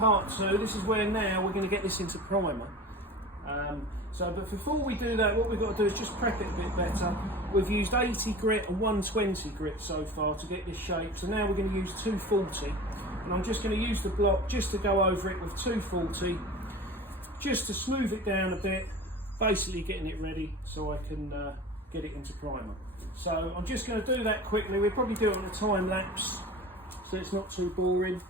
part 2. This is where now we're going to get this into primer. But before we do that, what we've got to do is just prep it a bit better. We've used 80 grit and 120 grit so far to get this shape. So now we're going to use 240. And I'm just going to use the block just to go over it with 240, just to smooth it down a bit, basically getting it ready so I can get it into primer. So I'm just going to do that quickly. We'll probably do it on a time lapse so it's not too boring.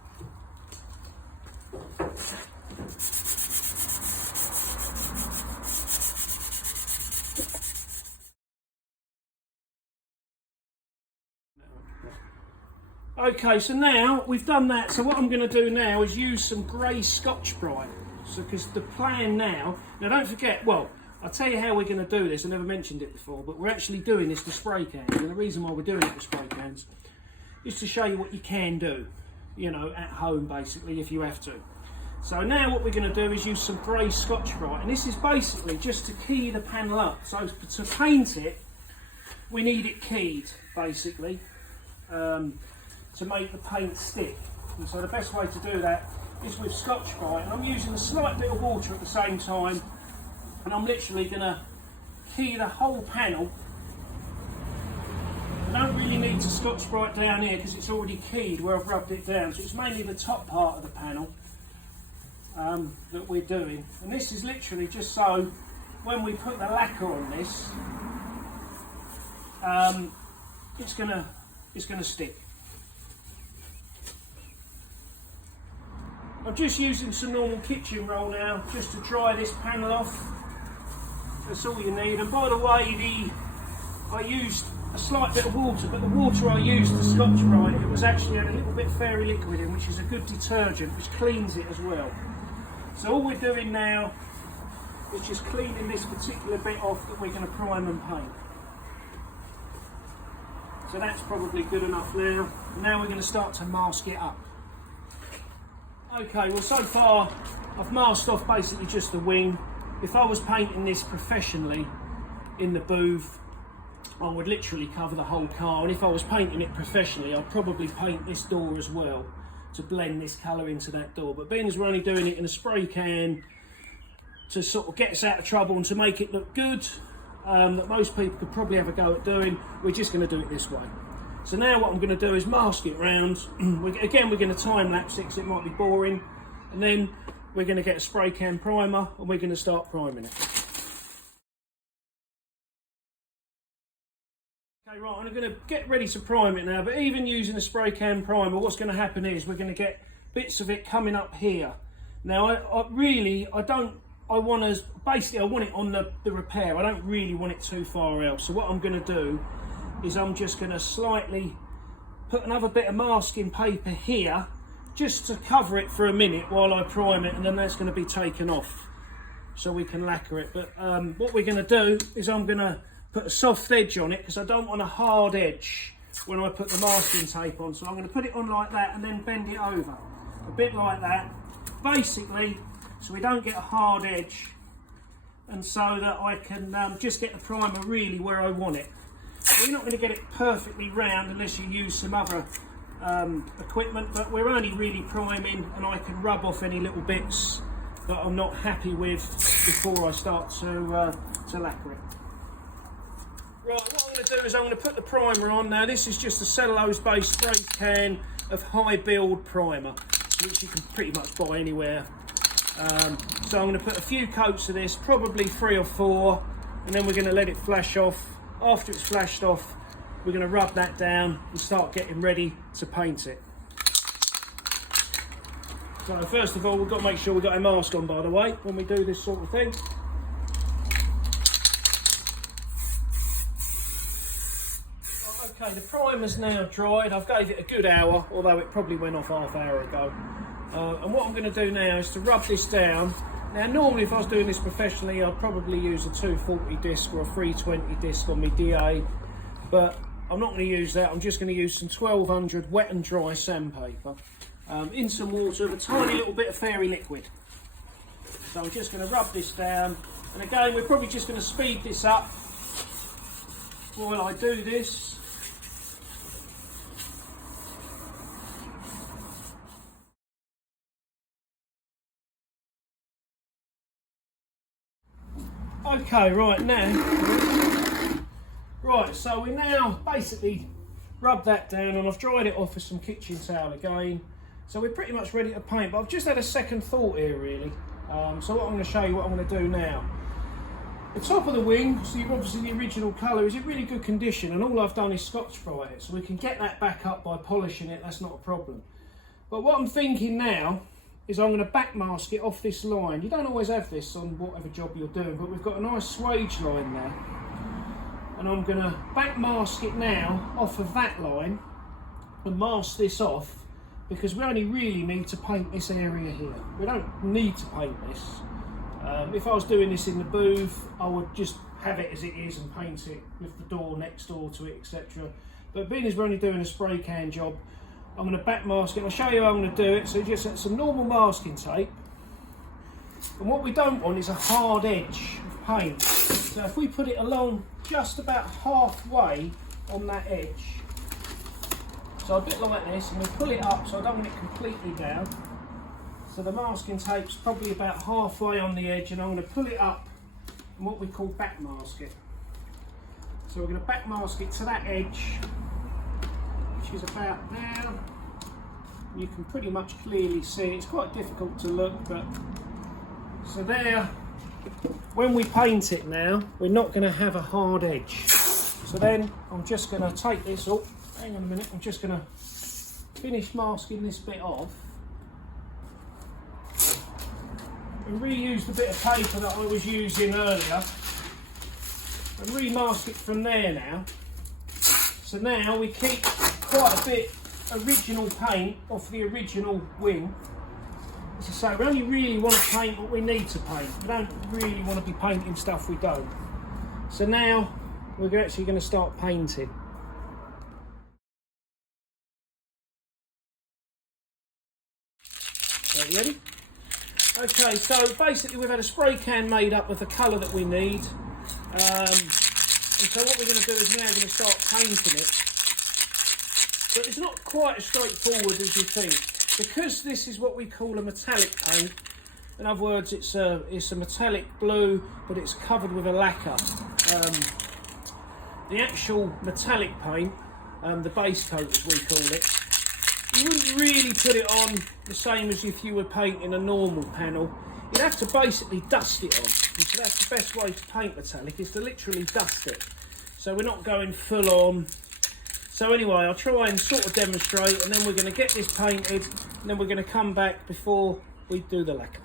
Okay, so now we've done that, so what I'm going to do now is use some grey Scotch-Brite. So, because the plan now don't forget, well, I'll tell you how we're going to do this. I never mentioned it before, but we're actually doing this with spray cans. And the reason why we're doing it with spray cans is to show you what you can do, you know, at home basically, if you have to. So now what we're going to do is use some grey Scotch-Brite, and this is basically just to key the panel up. So to paint it, we need it keyed, basically. To make the paint stick. And so the best way to do that is with Scotch-Brite, and I'm using a slight bit of water at the same time, and I'm literally going to key the whole panel. I don't really need to Scotch-Brite down here because it's already keyed where I've rubbed it down, so it's mainly the top part of the panel that we're doing. And this is literally just so when we put the lacquer on this, it's gonna stick. I'm just using some normal kitchen roll now, just to dry this panel off. That's all you need. And by the way, I used a slight bit of water, but the water I used, the Scotch-Brite, it was actually had a little bit fairy liquid in, which is a good detergent, which cleans it as well. So all we're doing now is just cleaning this particular bit off that we're going to prime and paint. So that's probably good enough now. Now we're going to start to mask it up. Okay, well so far I've masked off basically just the wing. If I was painting this professionally in the booth, I would literally cover the whole car, and if I was painting it professionally, I'd probably paint this door as well to blend this colour into that door. But being as we're only doing it in a spray can to sort of get us out of trouble and to make it look good, that most people could probably have a go at doing, we're just going to do it this way. So now what I'm going to do is mask it round. Again, we're going to time lapse it because it might be boring, and then we're going to get a spray can primer and we're going to start priming it. Okay, right, I'm going to get ready to prime it now, but even using a spray can primer, what's going to happen is we're going to get bits of it coming up here. Now, I want it on the repair. I don't really want it too far out. So what I'm going to do is I'm just going to slightly put another bit of masking paper here just to cover it for a minute while I prime it, and then that's going to be taken off so we can lacquer it. But what we're going to do is I'm going to put a soft edge on it because I don't want a hard edge when I put the masking tape on. So I'm going to put it on like that and then bend it over a bit like that, basically so we don't get a hard edge, and so that I can just get the primer really where I want it. We're not going to get it perfectly round unless you use some other equipment, but we're only really priming, and I can rub off any little bits that I'm not happy with before I start to lacquer it. Right, what I'm going to do is I'm going to put the primer on. Now this is just a cellulose-based spray can of high build primer, which you can pretty much buy anywhere. So I'm going to put a few coats of this, probably 3 or 4, and then we're going to let it flash off. After it's flashed off, we're going to rub that down and start getting ready to paint it. So first of all, we've got to make sure we've got a mask on, by the way, when we do this sort of thing. Okay, the primer's now dried. I've gave it a good hour, although it probably went off half an hour ago. And what I'm going to do now is to rub this down. Now normally if I was doing this professionally, I'd probably use a 240 disc or a 320 disc on my DA, but I'm not going to use that. I'm just going to use some 1200 wet and dry sandpaper in some water with a tiny little bit of fairy liquid. So I'm just going to rub this down, and again we're probably just going to speed this up while I do this. Okay, right now, right, so we now basically rub that down, and I've dried it off with some kitchen towel again. So we're pretty much ready to paint, but I've just had a second thought here really. So what I'm going to show you what I'm going to do now. The top of the wing, so obviously the original colour, is in really good condition, and all I've done is Scotch-Brite it, so we can get that back up by polishing it, that's not a problem. But what I'm thinking now is I'm going to backmask it off this line. You don't always have this on whatever job you're doing, but we've got a nice swage line there. And I'm going to backmask it now off of that line and mask this off, because we only really need to paint this area here. We don't need to paint this. If I was doing this in the booth, I would just have it as it is and paint it with the door next door to it, etc. But being as we're only doing a spray can job, I'm going to backmask it, and I'll show you how I'm going to do it. So just some normal masking tape, and what we don't want is a hard edge of paint. So if we put it along just about halfway on that edge, so a bit like this, and we pull it up, so I don't want it completely down. So the masking tape's probably about halfway on the edge, and I'm going to pull it up and what we call backmask it. So we're going to backmask it to that edge, which is about there. You can pretty much clearly see it. It's quite difficult to look, but so there. When we paint it now, we're not going to have a hard edge. So then I'm just going to take this up. Hang on a minute. I'm just going to finish masking this bit off and reuse the bit of paper that I was using earlier and remask it from there now. So now we keep quite a bit original paint off the original wing. As I say, we only really want to paint what we need to paint. We don't really want to be painting stuff we don't. So now we're actually going to start painting. Are you ready? Okay, so basically we've had a spray can made up with the colour that we need. And so what we're going to do is now we're going to start painting it. But it's not quite as straightforward as you think, because this is what we call a metallic paint. In other words, it's a metallic blue, but it's covered with a lacquer. The actual metallic paint, the base coat as we call it, you wouldn't really put it on the same as if you were painting a normal panel. You'd have to basically dust it on. And so that's the best way to paint metallic, is to literally dust it. So we're not going full on. So anyway, I'll try and sort of demonstrate, and then we're going to get this painted, and then we're going to come back before we do the lacquer.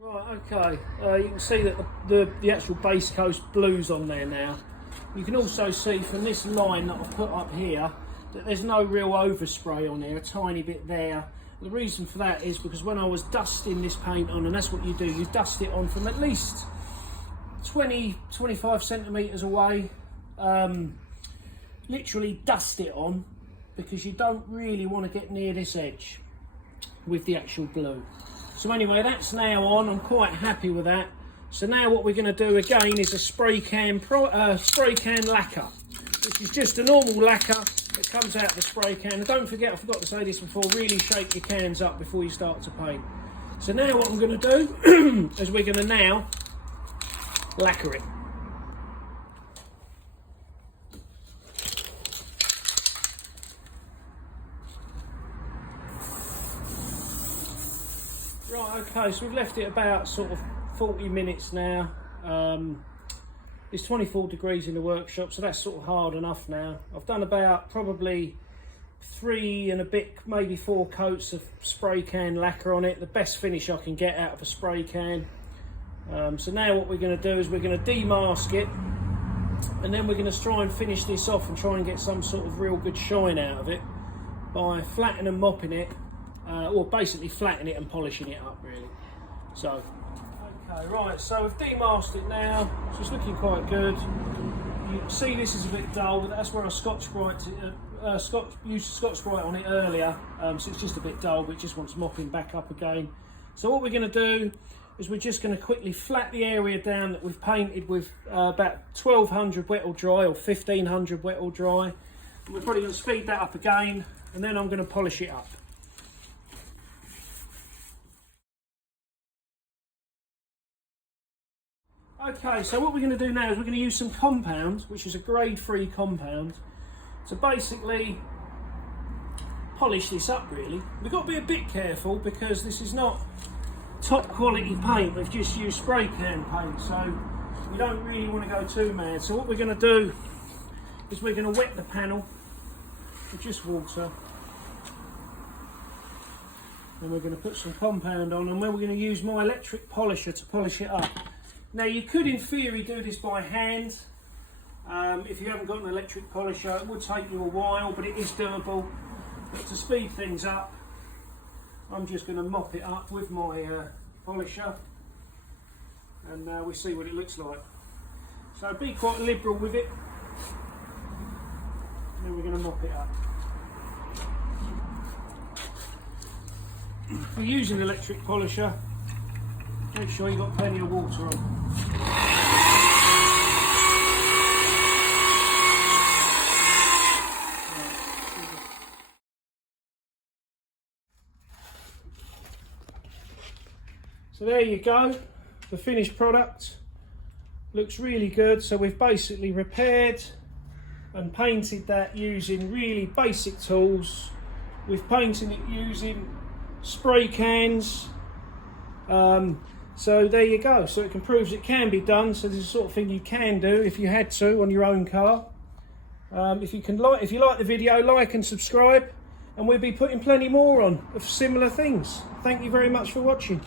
Right, okay, you can see that the actual base coat blue's on there now. You can also see from this line that I've put up here that there's no real overspray on there, a tiny bit there. The reason for that is because when I was dusting this paint on, and that's what you do, you dust it on from at least 20-25 centimetres away. Literally dust it on, because you don't really want to get near this edge with the actual blue. So anyway, that's now on. I'm quite happy with that. So now what we're going to do again is a spray can lacquer, which is just a normal lacquer that comes out of the spray can. And don't forget, I forgot to say this before, really shake your cans up before you start to paint. So now what I'm going to do is we're going to now lacquer it. Right, okay, so we've left it about sort of 40 minutes now. It's 24 degrees in the workshop, so that's sort of hard enough now. I've done about probably 3 and a bit, maybe 4 coats of spray can lacquer on it, the best finish I can get out of a spray can. So now what we're going to do is we're going to demask it, and then we're going to try and finish this off and try and get some sort of real good shine out of it by flattening and mopping it, or basically flattening it and polishing it up really. So okay, right, so we've demasked it now, so it's looking quite good. You can see this is a bit dull, but that's where I used Scotch-Brite on it earlier, so it's just a bit dull, but it just wants mopping back up again. So what we're going to do is we're just going to quickly flat the area down that we've painted with about 1200 wet or dry, or 1500 wet or dry. And we're probably going to speed that up again, and then I'm going to polish it up. Okay, so what we're going to do now is we're going to use some compound, which is a grade-free compound, to basically polish this up really. We've got to be a bit careful because this is not top quality paint, we've just used spray can paint, so we don't really want to go too mad. So what we're going to do is we're going to wet the panel with just water, and we're going to put some compound on, and then we're going to use my electric polisher to polish it up. Now you could in theory do this by hand, if you haven't got an electric polisher. It would take you a while, but it is doable. But to speed things up, I'm just going to mop it up with my polisher, and we'll see what it looks like. So be quite liberal with it, and then we're going to mop it up. If you're using an electric polisher, make sure you've got plenty of water on. So there you go, the finished product. Looks really good. So we've basically repaired and painted that using really basic tools. We've painted it using spray cans. So there you go. So it can prove it can be done. So this is the sort of thing you can do if you had to on your own car. If you like the video, like and subscribe, and we'll be putting plenty more on of similar things. Thank you very much for watching.